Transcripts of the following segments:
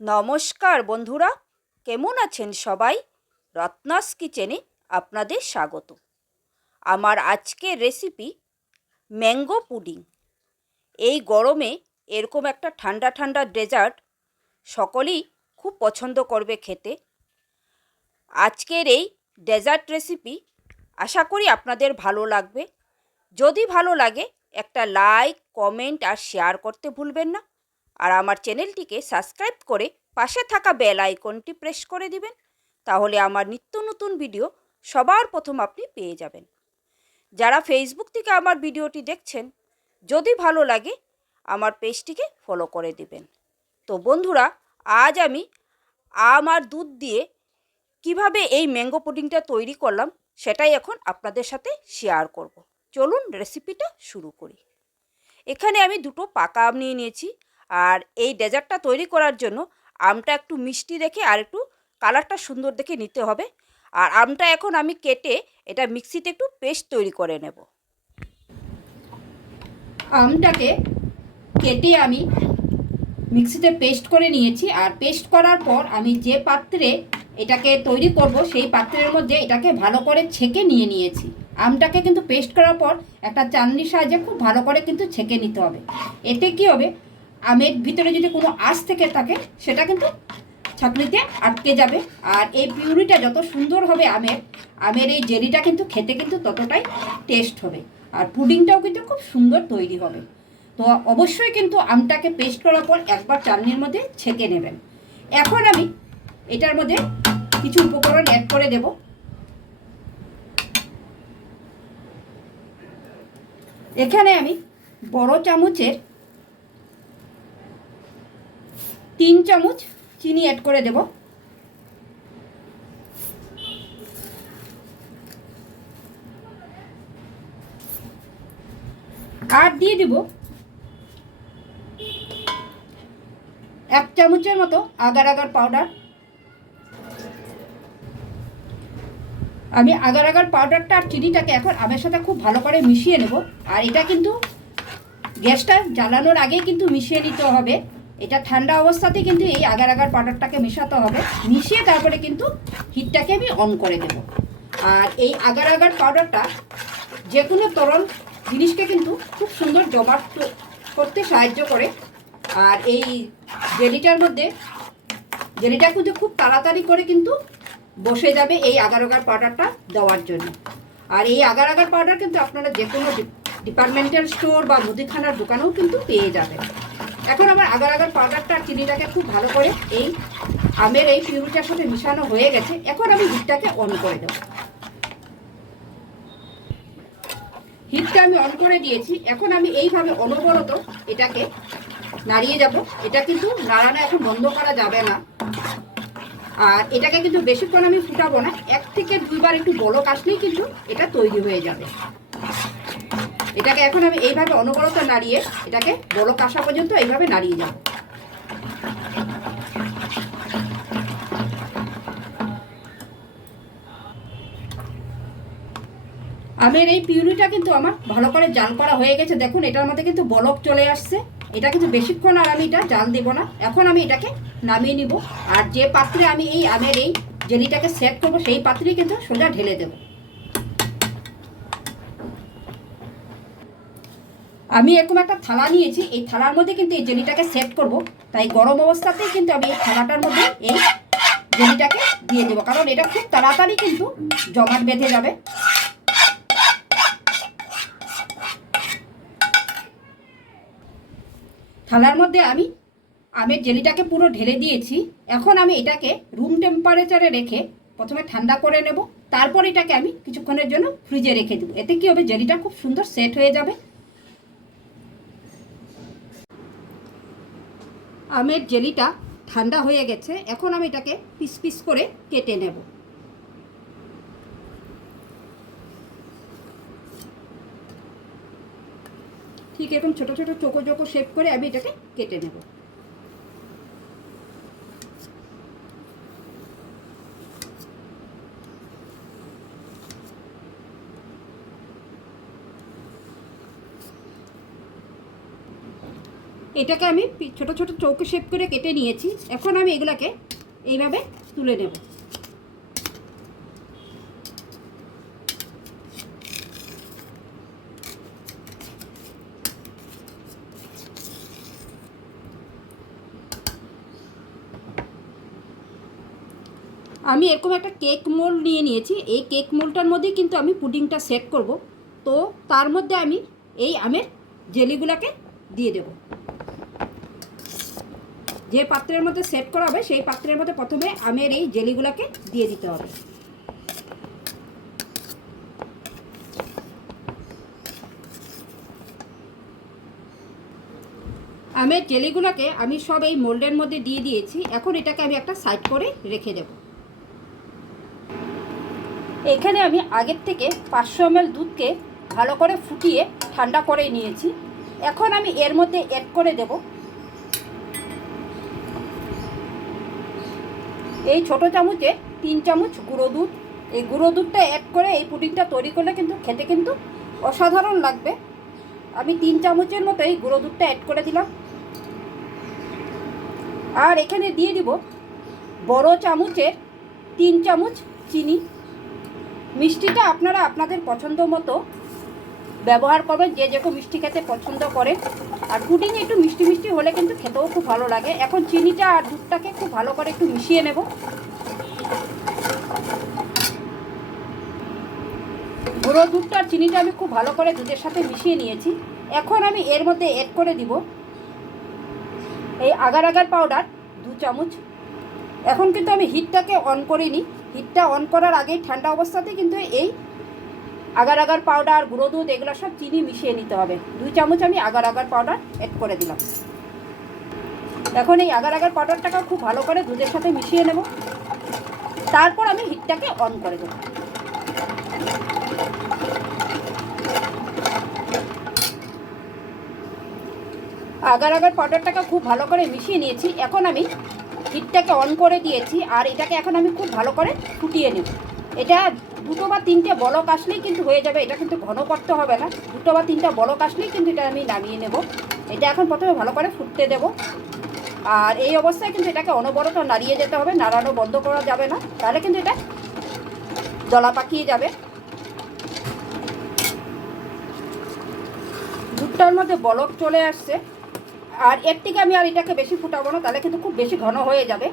নমস্কার, বন্ধুরা। কেমন আছেন সবাই? রত্নাস কিচেনে আপনাদের স্বাগত। আমার আজকের রেসিপি ম্যাঙ্গো পুডিং এই গরমে এরকম একটা ঠান্ডা ঠান্ডা ডেজার্ট সকলেই খুব পছন্দ করবে খেতে। আজকের এই ডেজার্ট রেসিপি আশা করি আপনাদের ভালো লাগবে। যদি ভালো লাগে, একটা লাইক কমেন্ট আর শেয়ার করতে ভুলবেন না। আর আমার চ্যানেলটিকে সাবস্ক্রাইব করে পাশে থাকা বেল আইকনটি প্রেস করে দিবেন, তাহলে আমার নিত্য নতুন ভিডিও সবার প্রথম আপনি পেয়ে যাবেন। যারা ফেসবুক থেকে আমার ভিডিওটি দেখছেন, যদি ভালো লাগে, আমার পেজটিকে ফলো করে দিবেন। তো বন্ধুরা, আজ আমি আম আর দুধ দিয়ে কীভাবে এই ম্যাঙ্গো পুডিংটা তৈরি করলাম, সেটাই এখন আপনাদের সাথে শেয়ার করব। চলুন রেসিপিটা শুরু করি। এখানে আমি দুটো পাকা আম নিয়ে নিয়েছি আর এই ডেজার্টটা তৈরি করার জন্য আমটা একটু মিষ্টি দেখে আর একটু কালারটা সুন্দর দেখে নিতে হবে। আর আমটা এখন আমি কেটে এটা মিক্সিতে একটু পেস্ট তৈরি করে নেব। আমটাকে কেটে আমি মিক্সিতে পেস্ট করে নিয়েছি আর পেস্ট করার পর আমি যে পাত্রে এটাকে তৈরি করব সেই পাত্রের মধ্যে এটাকে ভালো করে ছেঁকে নিয়ে নিয়েছি। আমটাকে কিন্তু পেস্ট করার পর একটা চাননির সাহায্যে খুব ভালো করে কিন্তু ছেঁকে নিতে হবে। এতে কি হবে? আমের ভিতরে যদি কোনো আঁশ থেকে থাকে, সেটা কিন্তু ছাকনিতে আটকে যাবে। আর এই পিউরিটা যত সুন্দর হবে আমের আমের এই জেলিটা কিন্তু খেতে কিন্তু ততটাই টেস্ট হবে। আর পুডিংটাও কিন্তু খুব সুন্দর তৈরি হবে। তো অবশ্যই কিন্তু আমটাকে পেস্ট করার পর একবার চালনির মধ্যে ছেঁকে নেবেন। এখন আমি এটার মধ্যে কিছু উপকরণ অ্যাড করে দেব। এখানে আমি বড় চামচের তিন চামচ চিনি অ্যাড করে দেব। আর দিয়ে দিব এক চামচের মতো আগার আগার পাউডার আমি আগার আগার পাউডারটা আর চিনিটাকে এখন আমের সাথে খুব ভালো করে মিশিয়ে নেব। আর এটা কিন্তু গ্যাসটা জ্বালানোর আগেই কিন্তু মিশিয়ে নিতে হবে। এটা ঠান্ডা অবস্থাতে কিন্তু এই আগার আগার পাউডারটাকে মেশাতে হবে। মিশিয়ে তারপরে কিন্তু হিটটাকে আমি অন করে দেব। আর এই আগার আগার পাউডারটা যে কোনো তরল জিনিসকে কিন্তু খুব সুন্দর জমাট করতে সাহায্য করে। আর এই জেলিটার মধ্যে, জেলিটা কিন্তু খুব তাড়াতাড়ি করে কিন্তু বসে যাবে এই আগার আগার পাউডারটা দেওয়ার জন্য। আর এই আগার আগার পাউডার কিন্তু আপনারা যে কোনো ডিপার্টমেন্টাল স্টোর বা মুদিখানার দোকানেও কিন্তু পেয়ে যাবেন। এখন আমার আগার আগার পাউডারটা চিনিটাকে খুব ভালো করে এই আমের এই পিউরিটার সাথে মিশানো হয়ে গেছে। এখন আমি হিটটাকে অন করে দেবো। হিটটা আমি অন করে দিয়েছি। এখন আমি এইভাবে অনবরত এটাকে নাড়িয়ে যাব। এটা কিন্তু নাড়ানো এখন বন্ধ করা যাবে না। আর এটাকে কিন্তু বেশিক্ষণ আমি ফুটাবো না। এক থেকে দুইবার একটু বলক আসলেই কিন্তু এটা তৈরি হয়ে যাবে। এটাকে এখন আমি এইভাবে অনবরত নাড়িয়ে এটাকে বলক আসা পর্যন্ত এইভাবে নাড়িয়ে যাব আমের এই পিউরিটা কিন্তু আমার ভালো করে জাল করা হয়ে গেছে। দেখুন, এটার মধ্যে কিন্তু বলক চলে আসছে। এটা কিন্তু বেশিক্ষণ আর আমি এটা জাল দেবো না। এখন আমি এটাকে নামিয়ে নিব। আর যে পাত্রে আমি এই আমের এই জেলিটাকে সেট করব, সেই পাত্রেই কিন্তু সোজা ঢেলে দেব। আমি এরকম একটা থালা নিয়েছি, এই থালার মধ্যে কিন্তু এই জেলিটাকে সেট করব। তাই গরম অবস্থাতেই কিন্তু আমি এই থালাটার মধ্যে এই জেলিটাকে দিয়ে দেবো। কারণ এটা খুব তাড়াতাড়ি কিন্তু জমাট বেঁধে যাবে। থালার মধ্যে আমি আমের জেলিটাকে পুরো ঢেলে দিয়েছি। এখন আমি এটাকে রুম টেম্পারেচারে রেখে প্রথমে ঠান্ডা করে নেব। তারপর এটাকে আমি কিছুক্ষণের জন্য ফ্রিজে রেখে দেবো। এতে কি হবে? জেলিটা খুব সুন্দর সেট হয়ে যাবে। আমের জেলিটা ঠান্ডা হয়ে গেছে, এখন আমি এটাকে পিস পিস করে কেটে নেব। ঠিক এরকম ছোট ছোট চোখো চোখো শেপ করে আমি এটাকে কেটে নেব। এটাকে আমি ছোট ছোট চৌকো শেপ করে কেটে নিয়েছি। এখন আমি এগুলাকে এইভাবে তুলে নেব। আমি এরকম একটা কেক মোল্ড নিয়ে নিয়েছি। এই কেক মোল্ডটার মধ্যেই কিন্তু আমি পুডিংটা সেট করব। তো তার মধ্যে আমি এই আমের জেলিগুলোকে দিয়ে দেব। যে পাত্রের মধ্যে সেট করা হবে, সেই পাত্রের মধ্যে প্রথমে আমের এই জেলিগুলোকে দিয়ে দিতে হবে। আমের জেলিগুলোকে আমি সব এই মোল্ডের মধ্যে দিয়ে দিয়েছি। এখন এটাকে আমি একটা সাইড করে রেখে দেবো। এখানে আমি আগের থেকে পাঁচশো এমএল দুধকে ভালো করে ফুটিয়ে ঠান্ডা করে নিয়েছি। এখন আমি এর মধ্যে অ্যাড করে দেব এই ছোট চামচে তিন চামচ গুঁড়ো দুধ। এই গুঁড়ো দুধটা অ্যাড করে এই পুডিংটা তৈরি করলে কিন্তু খেতে কিন্তু অসাধারণ লাগবে। আমি তিন চামচের মতো এই গুঁড়ো দুধটা অ্যাড করে দিলাম। আর এখানে দিয়ে দিব বড় চামচের তিন চামচ চিনি। মিষ্টিটা আপনারা আপনাদের পছন্দ মতো ব্যবহার করবেন যে যেরকম মিষ্টি খেতে পছন্দ করে। আর পুডিং একটু মিষ্টি মিষ্টি হলে কিন্তু খেতেও খুব ভালো লাগে। এখন চিনিটা আর দুধটাকে খুব ভালো করে একটু মিশিয়ে নেব। গুঁড়ো দুধটা আর চিনিটা আমি খুব ভালো করে দুধের সাথে মিশিয়ে নিয়েছি। এখন আমি এর মধ্যে এড করে দিব এই আগার আগার পাউডার দু চামচ। এখন কিন্তু আমি হিটটাকে অন করিনি। হিটটা অন করার আগেই ঠান্ডা অবস্থাতে কিন্তু এই আগার আগার পাউডার গুঁড়ো দুধ এগুলো সব চিনি মিশিয়ে নিতে হবে। দুই চামচ আমি আগার আগার পাউডার অ্যাড করে দিলাম। এখন এই আগার আগার পাউডারটাকে খুব ভালো করে দুধের সাথে মিশিয়ে নেব। তারপর আমি হিটটাকে অন করে দেবো। আগার আগার পাউডারটাকে খুব ভালো করে মিশিয়ে নিয়েছি। এখন আমি হিটটাকে অন করে দিয়েছি। আর এটাকে এখন আমি খুব ভালো করে ফুটিয়ে নেব। এটা দুটো বা তিনটে বলক আসলেই কিন্তু হয়ে যাবে, এটা কিন্তু ঘন করতে হবে না। দুটো বা তিনটা বলক আসলেই কিন্তু এটা আমি নামিয়ে নেব। এটা এখন প্রথমে ভালো করে ফুটতে দেব। আর এই অবস্থায় কিন্তু এটাকে অনবরত নাড়িয়ে যেতে হবে, নাড়ানো বন্ধ করা যাবে না। তাহলে কিন্তু এটা জলা পাকিয়ে যাবে। দুধটার মধ্যে বলক চলে আসছে। আর এর থেকে আমি আর এটাকে বেশি ফুটাবো না, তাহলে কিন্তু খুব বেশি ঘন হয়ে যাবে।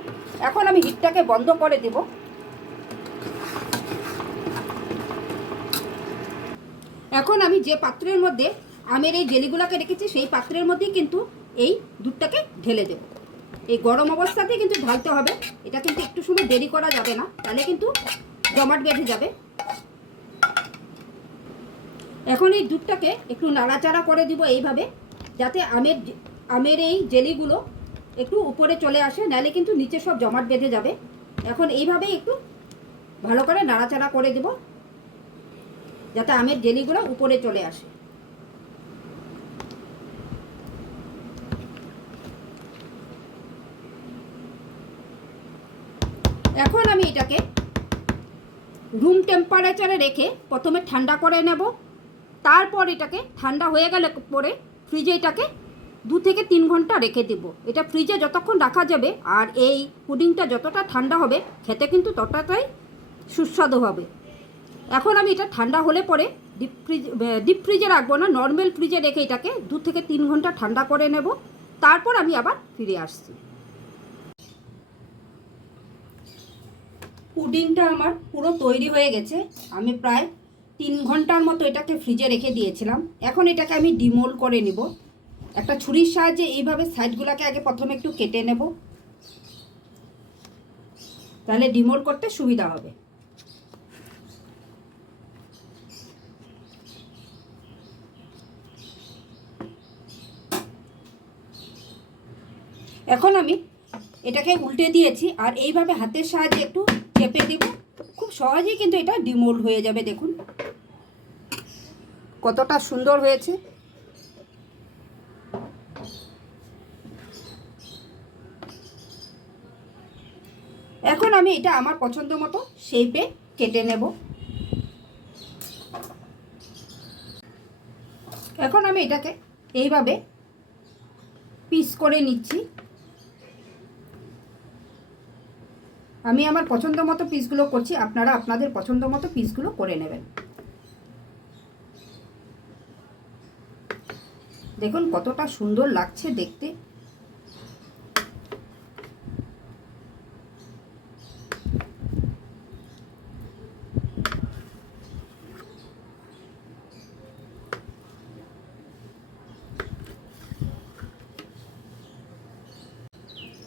এখন আমি হিটটাকে বন্ধ করে দেব। এখন আমি যে পাত্রের মধ্যে আমের এই জেলিগুলোকে রেখেছি, সেই পাত্রের মধ্যেই কিন্তু এই দুধটাকে ঢেলে দেব। এই গরম অবস্থাতেই কিন্তু ঢালতে হবে। এটা কিন্তু একটু সময় দেরি করা যাবে না, তাহলে কিন্তু জমাট বেঁধে যাবে। এখন এই দুধটাকে একটু নাড়াচাড়া করে দিব এইভাবে, যাতে আমের আমের এই জেলিগুলো একটু উপরে চলে আসে, নাহলে কিন্তু নিচে সব জমাট বেঁধে যাবে। এখন এইভাবেই একটু ভালো করে নাড়াচাড়া করে দেব। যাতে আমের জেলিগুলো উপরে চলে আসে। এখন আমি এটাকে রুম টেম্পারেচারে রেখে প্রথমে ঠান্ডা করে নেব। তারপর এটাকে ঠান্ডা হয়ে গেলে পরে ফ্রিজে এটাকে দু থেকে তিন ঘণ্টা রেখে দেব। এটা ফ্রিজে যতক্ষণ রাখা যাবে আর এই পুডিংটা যতটা ঠান্ডা হবে, খেতে কিন্তু ততটাই সুস্বাদু হবে। এখন আমি এটা ঠান্ডা হলে পরে ডিপ ফ্রিজ ডিপ ফ্রিজে রাখব না নর্মাল ফ্রিজে রেখে এটাকে দু থেকে তিন ঘণ্টা ঠান্ডা করে নেব। তারপর আমি আবার ফিরে আসছি। পুডিংটা আমার পুরো তৈরি হয়ে গেছে। আমি প্রায় তিন ঘণ্টার মতো এটাকে ফ্রিজে রেখে দিয়েছিলাম। এখন এটাকে আমি ডিমোল করে নিব। একটা ছুরির সাহায্যে এইভাবে সাইডগুলোকে আগে প্রথমে একটু কেটে নেব। তাহলে ডিমোল করতে সুবিধা হবে। এখন আমি এটাকে উল্টে দিয়েছি আর এইভাবে হাতের সাহায্যে একটু চেপে দেব। খুব সহজেই কিন্তু এটা ডিমোল্ড হয়ে যাবে, দেখুন। কতটা সুন্দর হয়েছে। এখন আমি এটা আমার পছন্দ মতো শেপে কেটে নেব। এখন আমি এটাকে এইভাবে পিস করে নিচ্ছি। আমি আমার পছন্দ মতো পিসগুলো করছি, আপনারা আপনাদের পছন্দ মতো পিসগুলো করে নেবেন। দেখুন কতটা সুন্দর লাগছে দেখতে।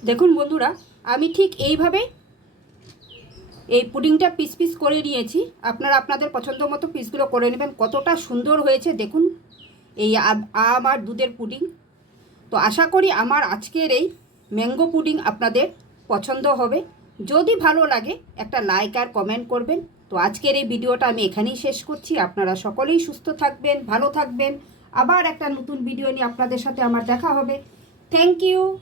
দেখুন বন্ধুরা, আমি ঠিক এইভাবে এই পুডিংটা পিস পিস করে নিয়েছি। আপনারা আপনাদের পছন্দ মতো পিসগুলো করে নেবেন। কতটা সুন্দর হয়েছে দেখুন। এই আম- আর দুধের পুডিং। তো আশা করি আমার আজকের এই ম্যাঙ্গো পুডিং আপনাদের পছন্দ হবে। যদি ভালো লাগে, একটা লাইক আর কমেন্ট করবেন। তো আজকের এই ভিডিওটা আমি এখানেই শেষ করছি। আপনারা সকলেই সুস্থ থাকবেন, ভালো থাকবেন। আবার একটা নতুন ভিডিও নিয়ে আপনাদের সাথে আমার দেখা হবে। Thank you